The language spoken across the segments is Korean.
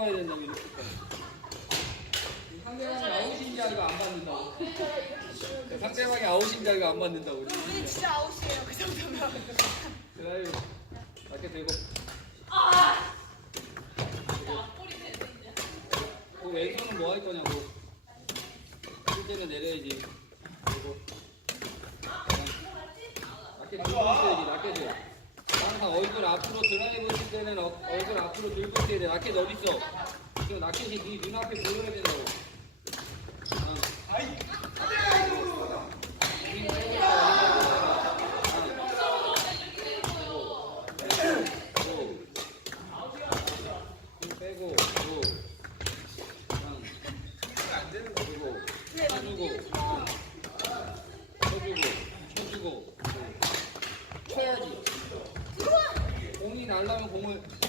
나와야 된다고 이렇게. 상대방이 아웃인 자리가 안 받는다고. 상대방이 아웃인 자리가 안 받는다고. 우리 진짜 아웃이에요 그 정도면. 드라이브 맞게 되고. 아. 앞골이 됐는데. 그 왼손은 뭐 할 거냐고. 실제는 내려야지. 그리고. 낮게 줘. 낮게 줘. 항상 얼굴 앞으로 드라이브 칠 때는 어, 얼굴 앞으로 들고 있어야 돼. 라켓 어딨어? 지금 라켓이 네, 네 눈앞에 보여야 된다고.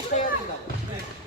絶対やるんだもん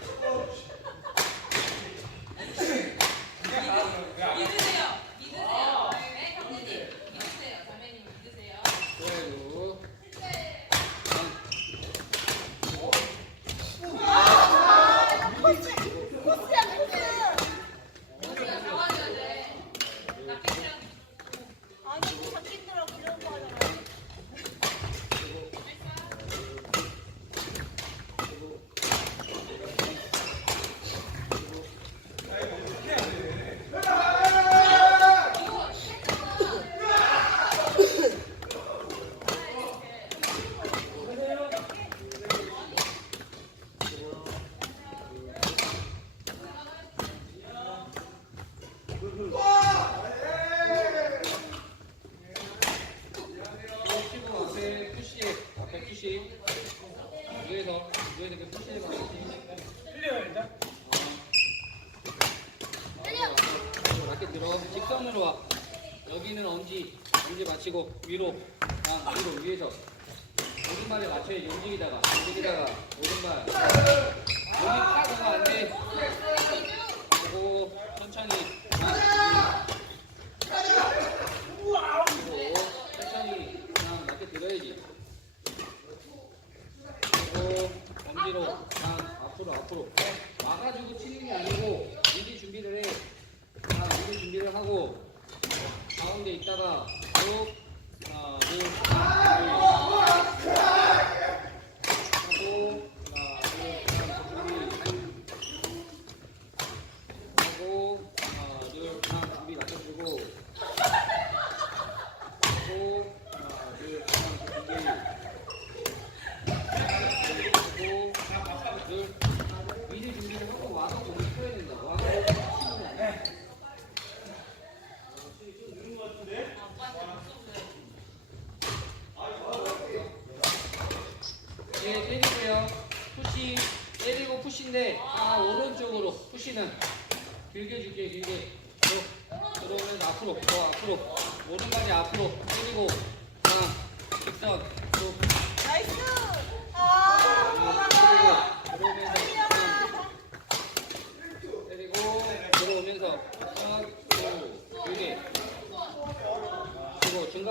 위로.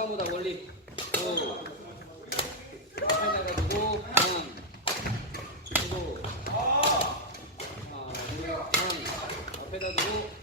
사과보다 멀리. 오. 찾아가지고 한. 그리고 앞에다 두고.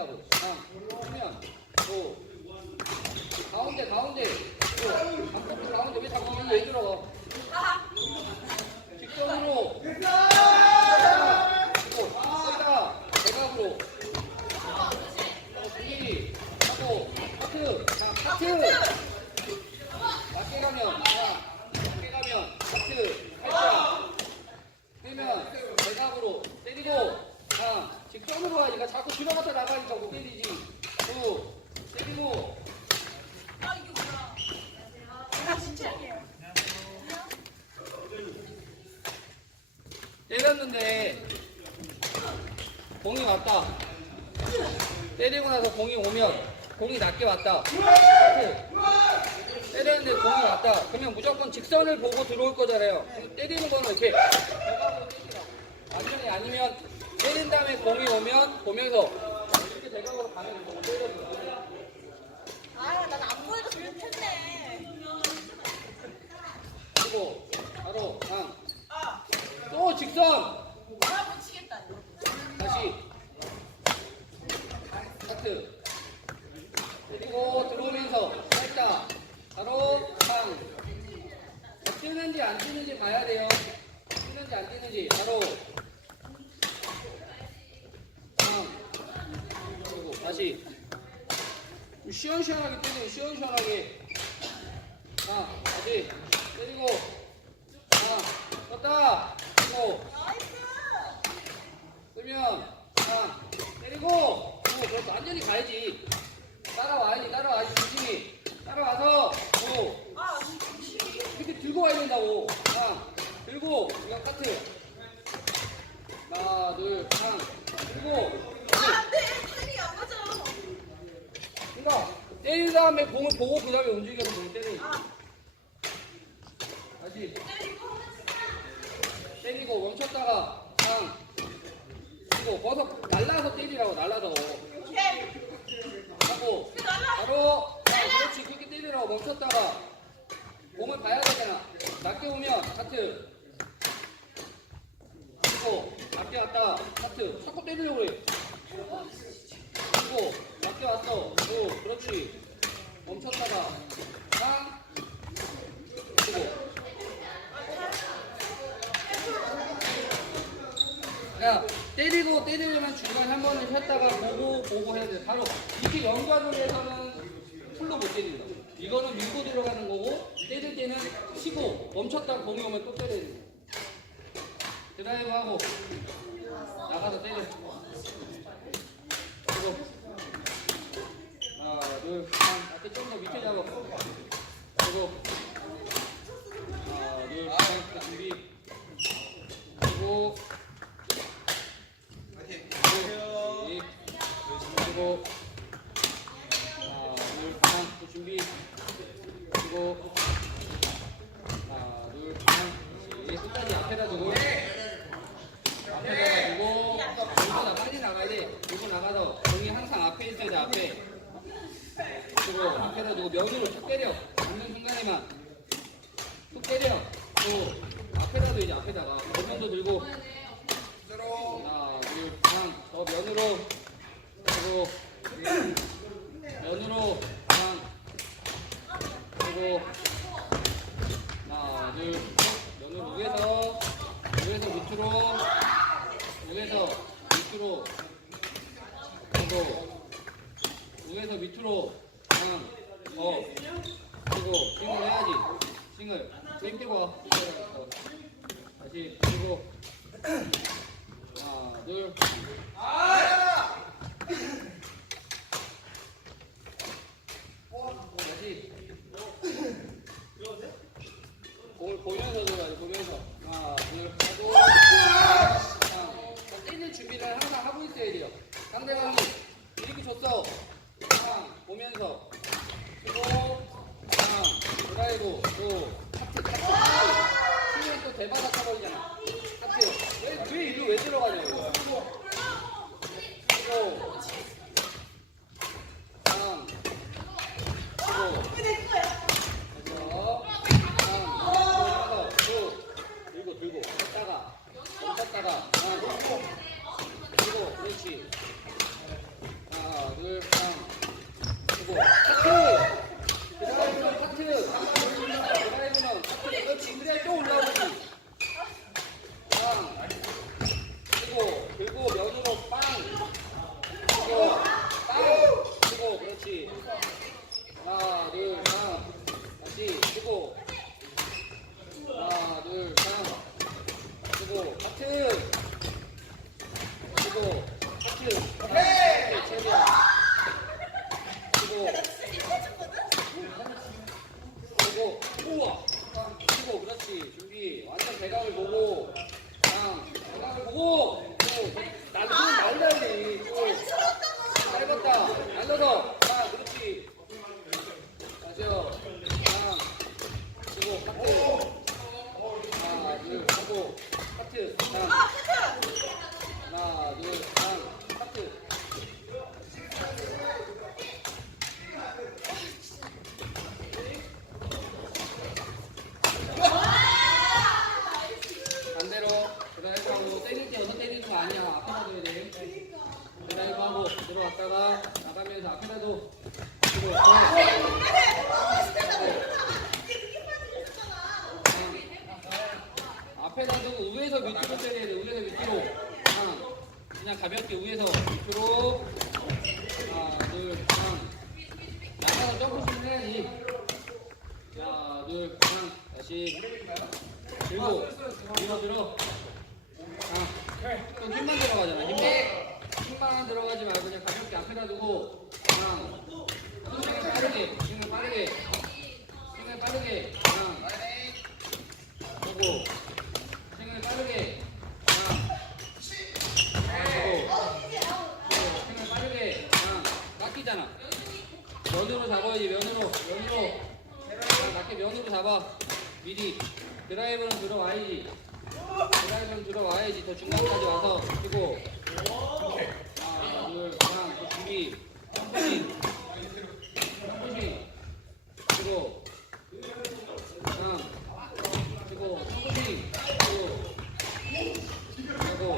아 그러면 또 가운데 가운데. 또 앞으로 가운데 왜 자꾸 왜 들어가 직선으로 그리고 떴다 대각으로 어, 준비 하고 카트 자 카트 낮게 가면 자 낮게 가면 카트 살짝 빼면 대각으로 때리고 자 직선으로 하니까 자꾸 들어갔다 나가니까 못 때리지 또 때리고 아 이게 뭐야? 아 진짜예요. 때렸는데 공이 왔다 때리고 나서 공이 오면 공이 낮게 왔다. 때렸는데 공이 왔다 그러면 무조건 직선을 보고 들어올 거잖아요 그럼 때리는 거는 이렇게 대각으로 때리라고 완전히 아니면 때린 다음에 공이 오면 보면서 이렇게 대각으로 가면 공 때려는 거야 아난안 보여도 그럴 텐데. 그리고 바로 강또 직선 아 미치겠다. 이거. 다시 하트 그리고 들어오면서 살짝 바로 강 뛰는지 안 뛰는지 봐야 돼요 뛰는지 안 뛰는지 바로 강 그리고 다시 좀 시원시원하게 때리고 시원시원하게 자 다시 때리고 자 떴다 그리고 그러면 자 때리고 오 그렇죠 완전히 가야지 따라와야지 따라와야지 조심히 따라와서 오 이렇게 들고 와야 된다고 자 들고 이거 카트 타이밍이 안 맞아. 그러니까 때린 다음에 공을 보고 그 다음에 움직여서 공을 때리는 거야. 다시 때리고 멈췄다가 상 그리고 벗어 날라서 때리라고 날라서. 하고 바로 자, 그렇지 그렇게 때리라고 멈췄다가 공을 봐야 되잖아 낮게 오면 하트 그리고 낮게 왔다. 하트. 자꾸 때리려고 그래. 그리고 낮게 왔어. 오 그렇지. 멈췄다가 상 그리고. 야 때리고 때리려면 중간에 한 번은 쉬었다가 보고 보고 해야 돼. 바로 이렇게 연관을 해서는 풀로 못 때린다. 이거는 밀고 들어가는 거고 때릴 때는 치고 멈췄다가 공이 오면 또 때려야 돼 드라이브 하고 나가서 때려 그리고 하나 둘 셋 앞에 좀더 밑에 잡아 그리고 하나 둘셋 준비 그리고 안녕하세요. 앞에다 두고 앞에다 두고 이거나 빨리 나가야 돼 이거 나가서 공이 항상 앞에 있어야 돼 앞에 그리고 앞에다 두고 면으로 툭 때려 잡는 순간에만 툭 때려 또 앞에다도 이제 앞에다가 면도 들고 하나 둘상더 면으로 그리고 면으로 상 그리고 하나 둘 셋. 면으로 위에서 위에서 밑으로 위에서 밑으로 그리고 위에서 밑으로 더 그리고 스윙을 해야지 스윙을 스윙 뛰고 와 다시 그리고 하나 둘 다시 공을 보면서 들어가야 보면서 하나 둘 뛰는 준비를 항상 하고 있어야 돼요 상대방이 이렇게 줬어 항상 보면서 들어갔다가 나가면서 앞에다도 그리고 앞에다 두고 위에서 밑으로 때려야 돼 위에서 밑으로. 하나. 그냥 가볍게 위에서 밑으로. 하나 둘 하나 나가서 점프를 해야지. 하나 둘 하나 다시. 들고 들어 들어. 아, 또 힘만 들어가잖아 힘만 힘만 들어가지 말고 그냥 가볍게 앞에다 두고 그냥 힘을 빠르게 힘을 빠르게 힘을 빠르게 그냥 하고 힘을 빠르게 그냥 하고 힘을 빠르게 그냥 깎이잖아. 면으로 잡아야지 면으로 면으로. 그냥 낮게 면으로 잡아. 미리. 드라이브는 들어와야지. 드라이브는 들어와야지. 더 중간까지 와서 그리고. 둘 그냥 그 준비 천천히 천천히 그리고 그냥 그리고 천천히 그리고 그리고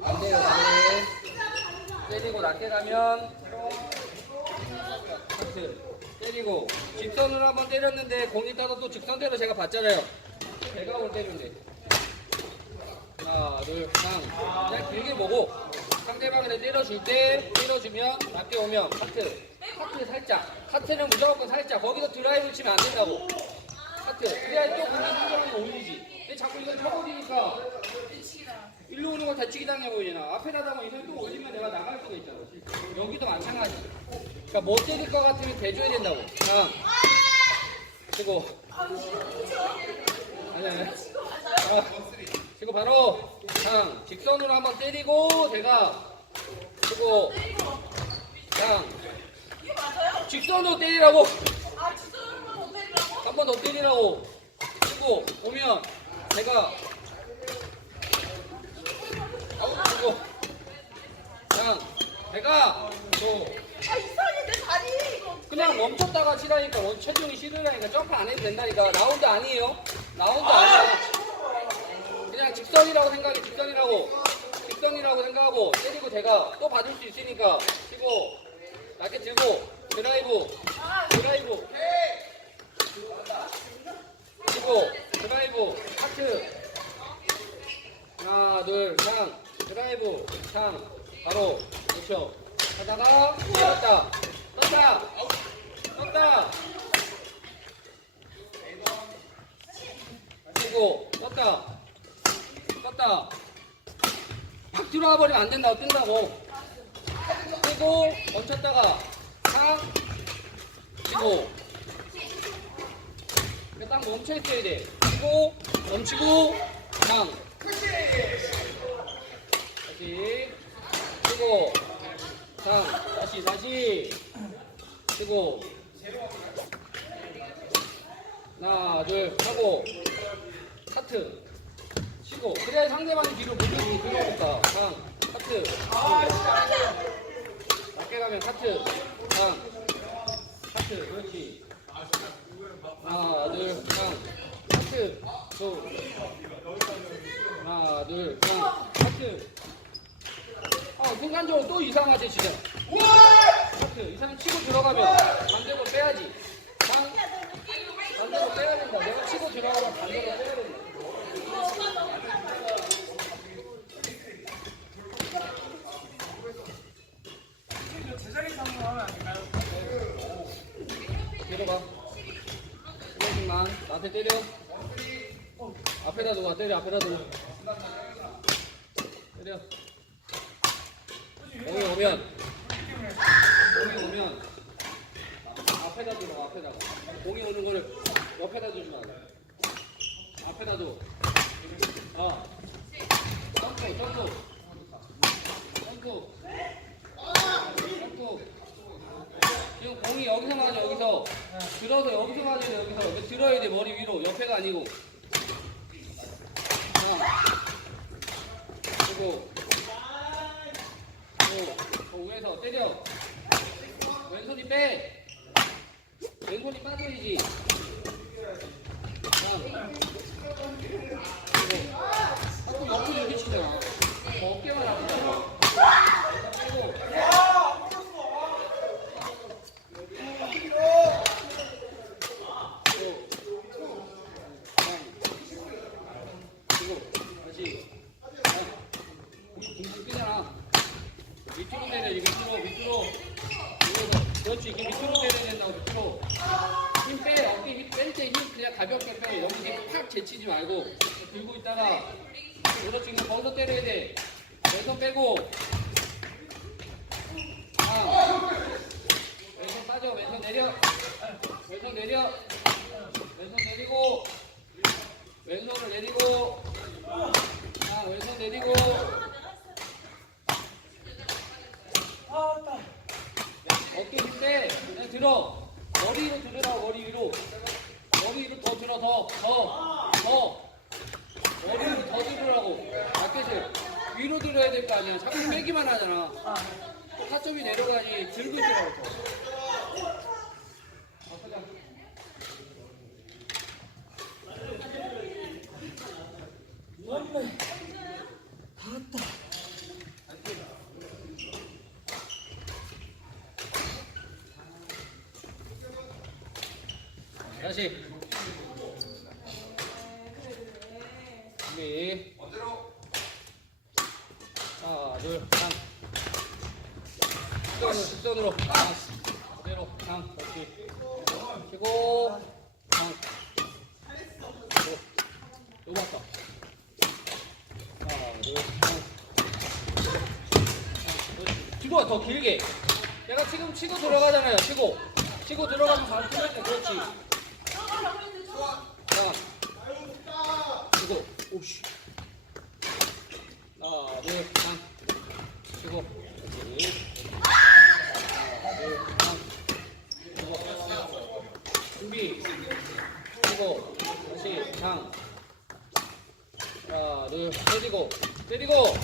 반대로 반대 때리고 낮게 가면 하트 때리고 직선으로 한번 때렸는데 공이 따도 또 제가 봤잖아요 대각으로 때리면 돼 하나 둘 상 그냥 길게 보고 상대방한테 때려줄 때 때려주면 낮게 오면 하트 하트 살짝 하트는 무조건 살짝 거기서 드라이브 치면 안 된다고 하트 그래야 또 공이 상대방이 올리지 근데 자꾸 이걸 쳐버리니까 일로 오는 거 대치기 당해 보이잖아. 앞에다 다가 이걸 또 올리면 내가 나갈 수가 있잖아. 여기도 마찬가지. 그러니까 못 때릴 것 같으면 대줘야 된다고. 장. 치고. 아니, 아니. 자, 치고 바로. 장. 직선으로 한번 때리고, 제가. 이게 맞아요? 직선으로 때리라고. 한 번 더 때리라고. 치고, 오면, 제가. 치고. 장. 제가. 또. 그냥 멈췄다가 치라니까 원 체중이 실으라니까 점프 안 해도 된다니까. 라운드 아니에요? 라운드 아니야. 그냥 직선이라고 생각해 직선이라고. 직선이라고 생각하고 때리고 제가 또 받을 수 있으니까 치고 낮게 들고 드라이브 드라이브. 치고 드라이브 하트. 하나 둘창 드라이브 창 바로 그렇죠 하다가 떴다 떴다 떴다 치고 떴다 떴다 팍 들어와 버리면 안 된다고 뜬다고 뜨고 멈췄다가 탁 치고 딱 멈춰 있어야 돼 치고 멈추고 장 다시 치고 장 다시 다시 치고 하나 둘 하고 하트 치고 그래야 상대방이 뒤로 무릎이 들어오니까. 장 하트 낮게 가면 하트. 장 하트. 그렇지. 하나 둘장 하트. 또 하나 둘장 하트. 아 순간적으로 또 이상하지 진짜 하트 이상 치고 들어가면 반대로 빼야지 장 반대로 빼야 된다 내가 치고 들어가면 반대로 빼야 된다 이거 제자리 상황 하면 안 될까요? 내려가. 조금만 나한테 때려. 앞에다 두고 때려 앞에다 두고. 때려. 공이 오면 공이 오면 앞에다 두고 앞에다가 공이 오는 거를 옆에다 두지 마. 앞에다 두. 어. 점프 점프. 점프. 점프. 지금 공이 여기서 맞아 여기서 들어서 여기서 맞아야 돼 여기서 여기 들어야 돼 머리 위로 옆에가 아니고 자 그리고 또 위에서 때려 왼손이 빼 왼손이 빠져야지 자꾸 옆으로 이렇게 치잖아 더 어깨만 그리고 그리고 다시 둥둥 뛰잖아 밑으로 때려 이게 밑으로 밑으로 이거서 그렇지 이게 밑으로 때려야 된다고 밑으로 힘빼 어깨 힘뺄때 힘 그냥 가볍게 빼 너무 힘 팍 제 치지 말고 들고 있다가 그렇지 그냥 거기서 때려야 돼. 왼손 빼고. 아 왼손 빠져. 왼손 내려. 왼손 내려. 왼손 내리고. 왼손을 내리고. 자 왼손 내리고 어깨 밑에 그냥 들어 머리 위로 들으라 머리 위로 머리 위로 더 들어 더더더 머리 위로 더 들으라고 라켓을 위로 들어야 될 거 아니야 자꾸 빼기만 하잖아 타점이 내려가니 들고 있더라고 더. 다시 준비 하나 둘삼 직선으로 직선으로 장 그대로 장 다시 치고 장 요, 요거 할까 하나 둘장 뒤로 와더 길게 내가 지금 치고 들어가잖아요. 치고. 치고 들어가면 바로 끊을 때 그렇지. 자. 치고. 오씨. 하나, 둘, 셋. 치고. 그렇지. 하나, 둘, 셋. 치고. 준비. 치고. 다시 장. 하나, 둘, 때리고. 때리고.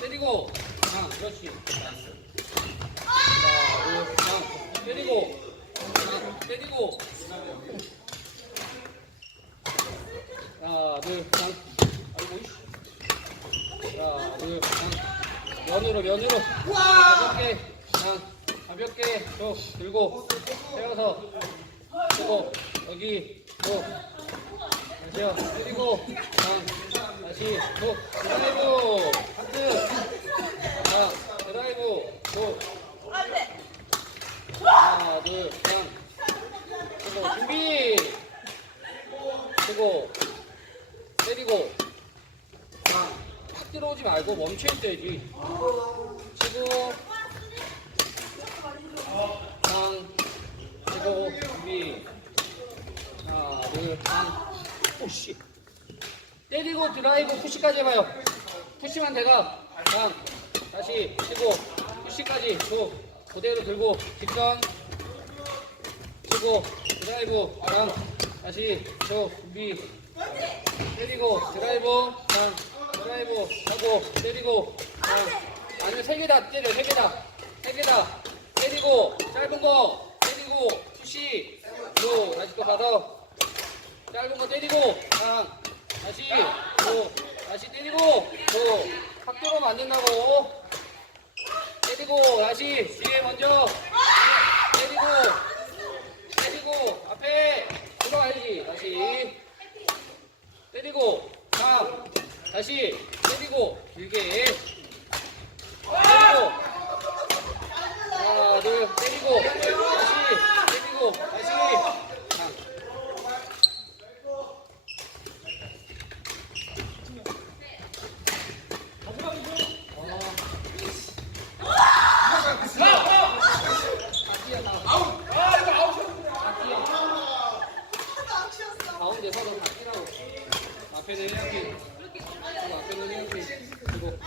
때리고. 장. 그렇지. 하나, 둘, 장. 때리고. 장. 때리고. 하나, 둘, 장. 아이고, 이씨. 하나, 둘, 장. 면으로, 면으로. 가볍게. 장. 가볍게. 쭉 들고. 세워서. 치고. 여기. 또. 다시요. 때리고. 장. 다시. 또. 드라이브. 하트. 자, 드라이브. 또. 하나, 둘, 장. 치고. 준비. 치고. 때리고. 장. 팍 들어오지 말고 멈춰 있어야지. 치고. 장. 치고. 준비. 하나, 둘, 장. 오씨. 때리고 드라이브 푸시까지 해봐요. 푸시만 돼가. 장. 다시 치고. 푸시까지. 쭉. 그대로 들고. 뒷선. 치고. 드라이브. 장. 다시. 쭉. 준비. 때리고. 드라이브. 장. 드라이브. 하고. 때리고. 장. 아니면 세 개 다 때려. 세 개 다. 세 개 다. 때리고. 짧은 거. 때리고. 푸시. 쭉. 다시 또 받아. 짧은 거 때리고 장 다시. 또 다시 때리고 들어오면 안 된다고. 때리고 다시. 뒤에 먼저. 때리고 때리고 앞에. 들어가야지. 다시. 때리고 장 다시. 때리고 길게. 때리고. 하나 둘. 때리고 다시 때리고 다시 장 가운데 서로 다 끼라고. 앞에는 이렇게. 그리고 앞에는 이렇게. 그리고.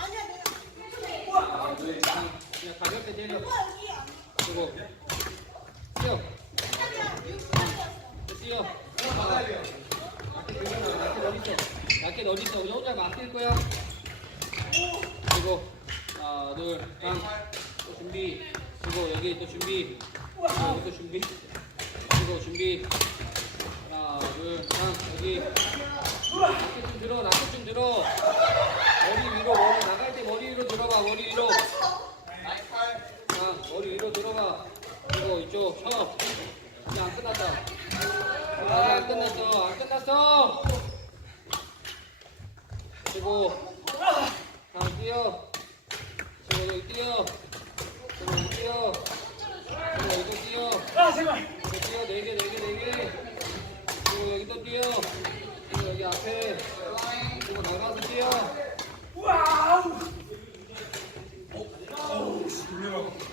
하나, 둘, 셋. 그냥 가볍게 때려. 그리고. 뛰어. 뛰어. 낮게 넣어있어 우리 혼자 맡길 거야. 그리고. 하나, 둘, 셋. 또 준비. 그리고 여기 또 준비. 그리고 여기 또 준비. 그리고 준비. 하나, 둘, 셋. 여기. 낮게 좀 들어, 낮게 좀 들어. 머리 위로, 머리 나갈 때 머리 위로 들어가, 머리 위로. 자, 머리 위로 들어가. 그리고 이쪽 서. 이제 안 끝났다. 아직 안 끝났어, 안 끝났어. 그리고 다음 뛰어. 그리고 여기 뛰어. 그리고 여기 뛰어. 그리고 이거 뛰어. 아 제발 이거 뛰어 네 개, 네 개, 네 개. 그리고 여기 또 뛰어. 그리고 여기 앞에. 그리고 나가서 뛰어. 와우 여기